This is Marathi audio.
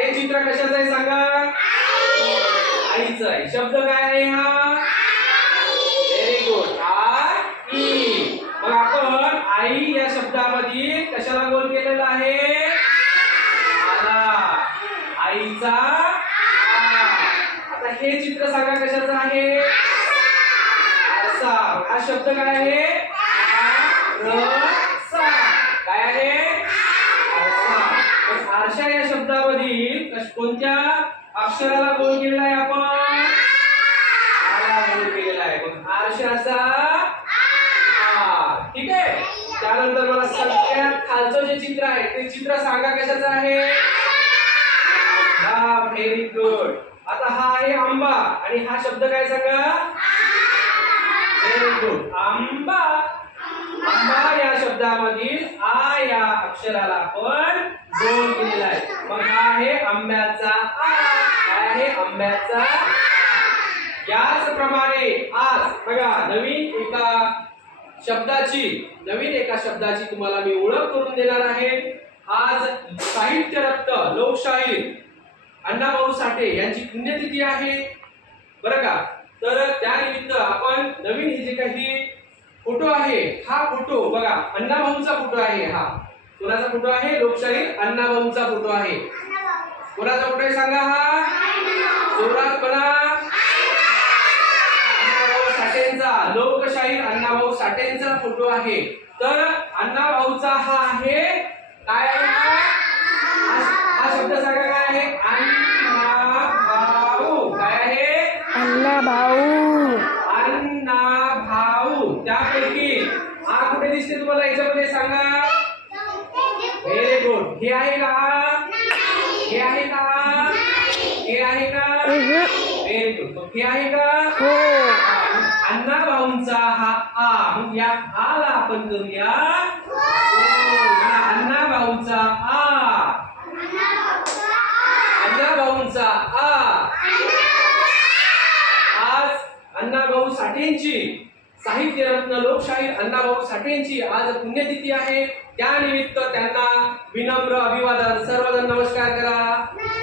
हे चित्र कशाचं आहे सांगा? आईचं आहे. शब्द काय आहे हा? व्हेरी गुड, आई. मग आपण आई या शब्दामध्ये कशाला गोल केलेला आहे? आला. आईचा आ. आता हे चित्र सांगा कशाचं आहे? आरसा. हा शब्द काय आहे? आरसा. काय आहे? आरसा. आरसा या शब्दामधील कोणत्या अक्षराला गोल केलेला आहे आपण? आला गोल केलेला आहे. मग आरशाचा आ. ठीक आहे. त्यानंतर मला सगळ्यात खालचं जे चित्र आहे ते चित्र सांगा कशाचं आहे? हा, व्हेरी गुड. आता हा आहे आंबा आणि हा शब्द काय सांगा? व्हेरी गुड, आंबा. आंबा या शब्दामधील आ या अक्षराला आपण गोल केलेला आहे. मग हा आहे आंब्याचा आ. काय आहे? आंब्याचा. याच प्रमाणे आज बघा नवीन एका शब्दाची तुम्हाला मी ओळख करून देणार आहे. आज साहित्य रत्न लोकशाहीर अण्णाभाऊ साठे यांची पुण्यतिथी आहे बरं का. तर त्यानिमित्त आपण नवीन हे जे काही फोटो आहे हा फोटो बघा अण्णाभाऊंचा फोटो आहे. हा कोणाचा फोटो आहे? लोकशाहीर अण्णाभाऊंचा फोटो आहे. कोणाचा फोटो आहे सांगा? हा जोरात म्हणा. अण्णाभाऊ साठेंचा, लोकशाहीर अण्णाभाऊ साठेंचा फोटो आहे. तर अण्णाभाऊचा हा आहे. काय आहे? हा शब्द सांगा काय आहे? अण्णाभाऊ. काय आहे? अण्णाभाऊ. अण्णाभाऊ. त्यापैकी हा कुठे दिसते तुम्हाला याच्यामध्ये सांगा? Very good. हे आहे का? हे आहे का? हे आहे का? Very good. हे आहे का? हो. अण्णाभाऊंचा हा आ. मग या आला आपण करूया अण्णाभाऊंचा आ. अण्णाभाऊंचा आ. आज अण्णाभाऊ साठेंची साहित्य रत्न लोकशाहीर अण्णाभाऊ साठेंची आज पुण्यतिथी आहे. त्यानिमित्त त्यांना विनम्र अभिवादन. सर्वजण नमस्कार करा.